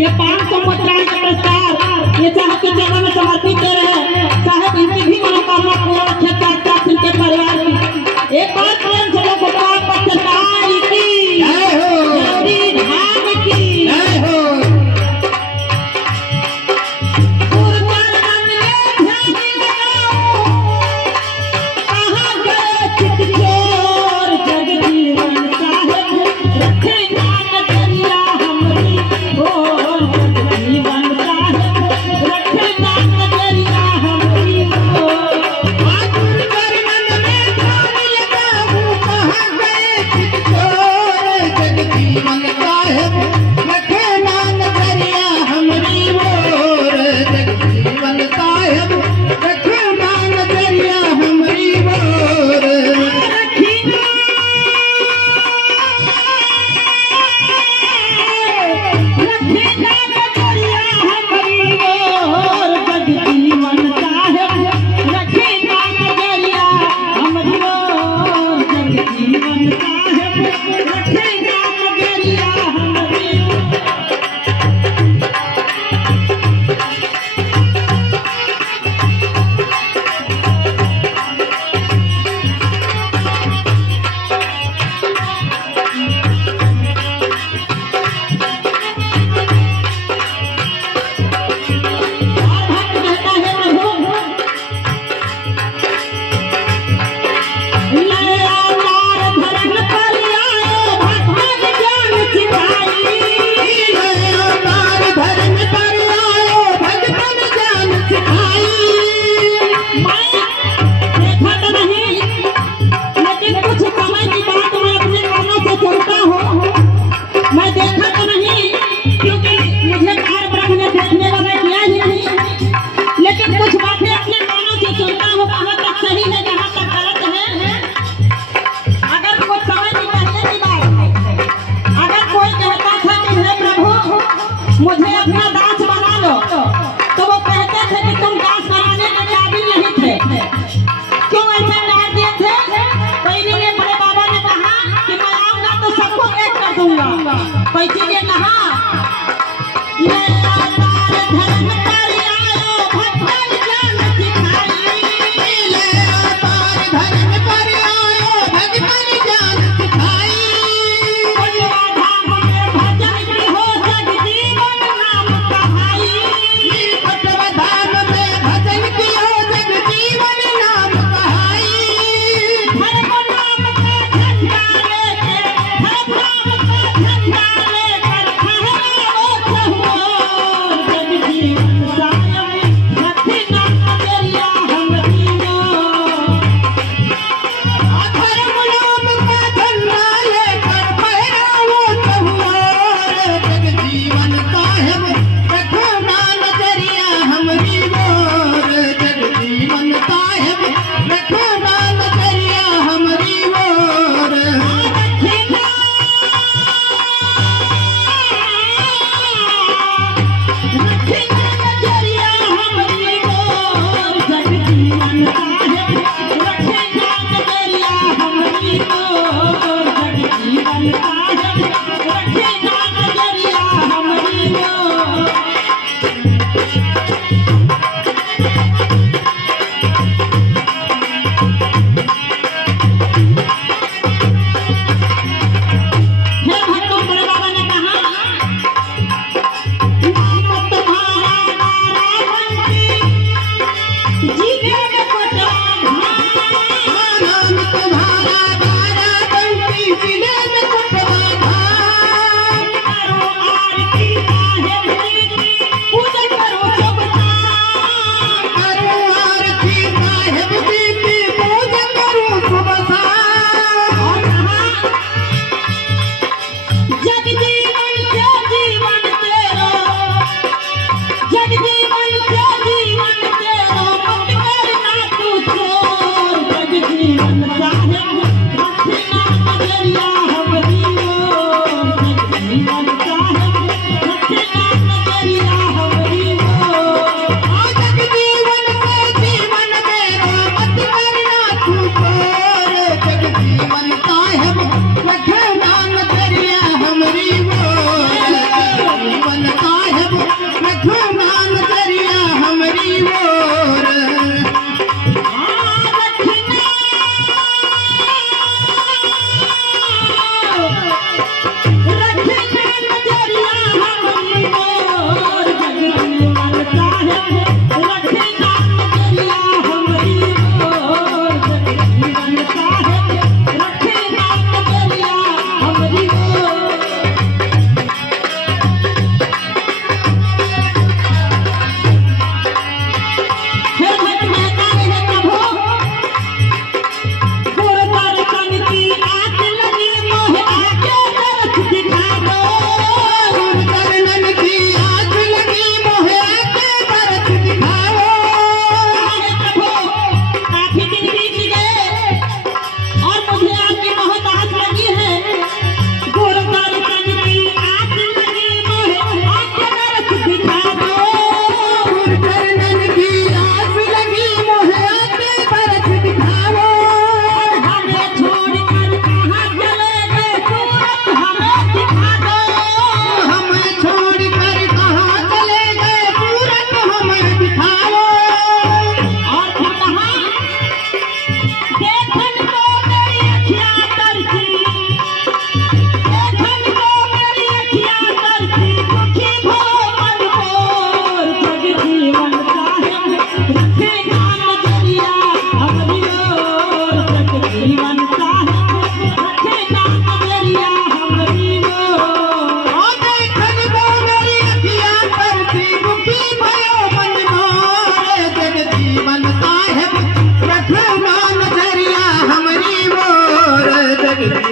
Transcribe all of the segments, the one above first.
ये 500 मुद्राएं का पुरस्कार ये साहब के चरणों में समर्पित दे रहे हैं। साहब इनकी भी मनोकामना पूर्ण रखे साथ इनके परिवार की। एक बार प्रेम से लोग सरकार की जरूरी धाम की मुझे अपना दास बना लो तो वो कहते थे कि तुम दास बनाने के काबिल नहीं थे। क्यों ऐसे डांट दिए थे? कोई ने बड़े बाबा ने कहा कि मैं आऊंगा तो सबको एक कर दूंगा। कोई चीजें कहा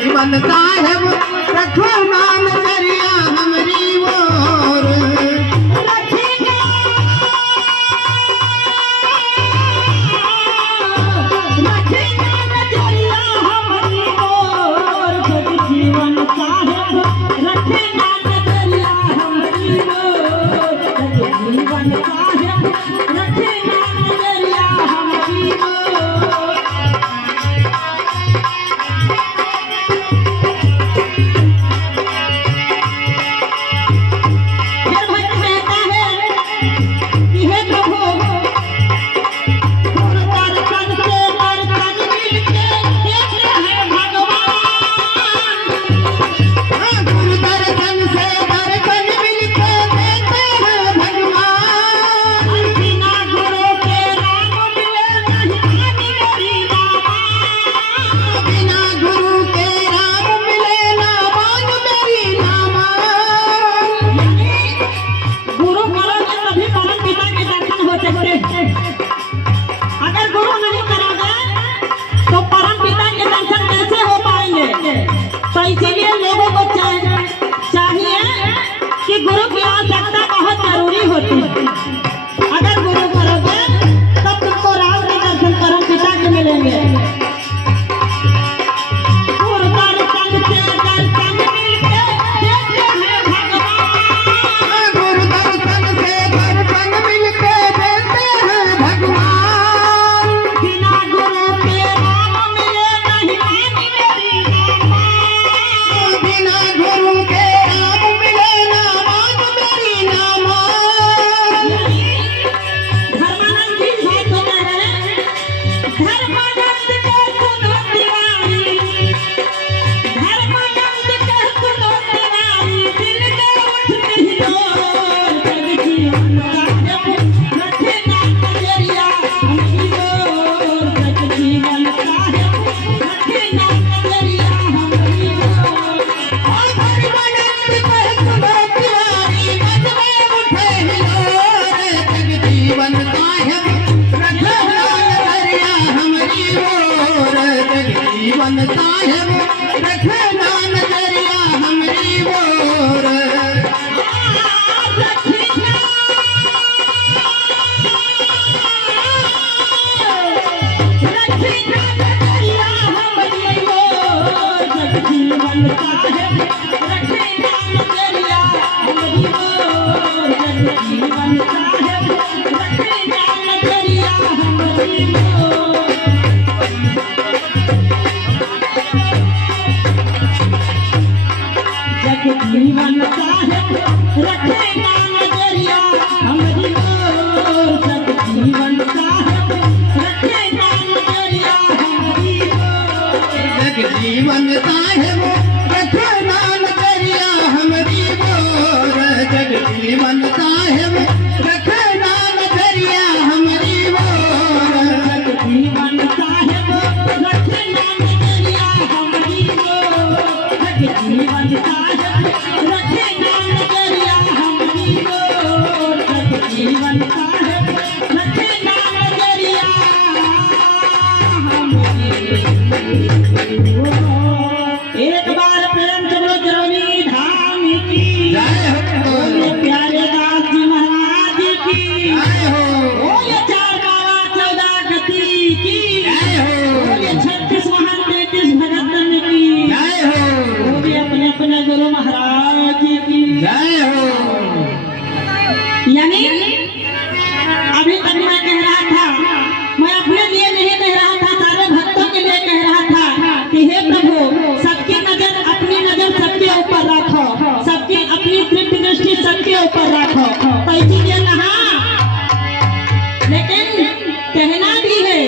जीवन साहेब रखो नाम नजरिया हमरी ओर तो इसीलिए लोगों को चाहिए कि गुरु की आवश्यकता बहुत जरूरी होती है। अगर गुरु करोगे तब तुमको राम के दर्शन परम पिता के मिलेंगे। जीवन साहेब रखना नजरिया हमरी ओर जीवन साहेब रखना नजरिया हमरी ओर जीवन साहेब रखना नजरिया हमरी ओर जीवन साहेब रखेगा नजरिया हमरी ओर जीवन साहेब रखेगा नजरिया हमरी ओर जीवन साहेब रखेगा नजरिया हमरी ओर जीवन साहेब रखेगा नजरिया हमरी ओर जीवन साहेब रखेगा नजरिया हमरी ओर जीवन साहेब रखेगा नजरिया हमरी ओर जीवन साहेब रखेगा नजरिया हमरी ओर। एक बार प्रेम चलो जरोनी धाम की जय हो, प्यारे दास जी महाराज की जय हो, बोले 4 बाबा 14 गति की जय हो, बोले 36 महान 33 भगतन की जय हो, बोले अपने गुरु महाराज की जय हो। यानी अभी तक मैं कह रहा था, मैं अपने लिए नहीं कह रहा था, सारे भक्तों के लिए कह रहा था कि हे प्रभु सबकी नजर अपनी नजर सबके ऊपर रखो, सबकी अपनी तृप्त दृष्टि सबके ऊपर रखो। तो इसीलिए कहा, लेकिन कहना भी है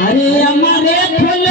अरे हमारे फुल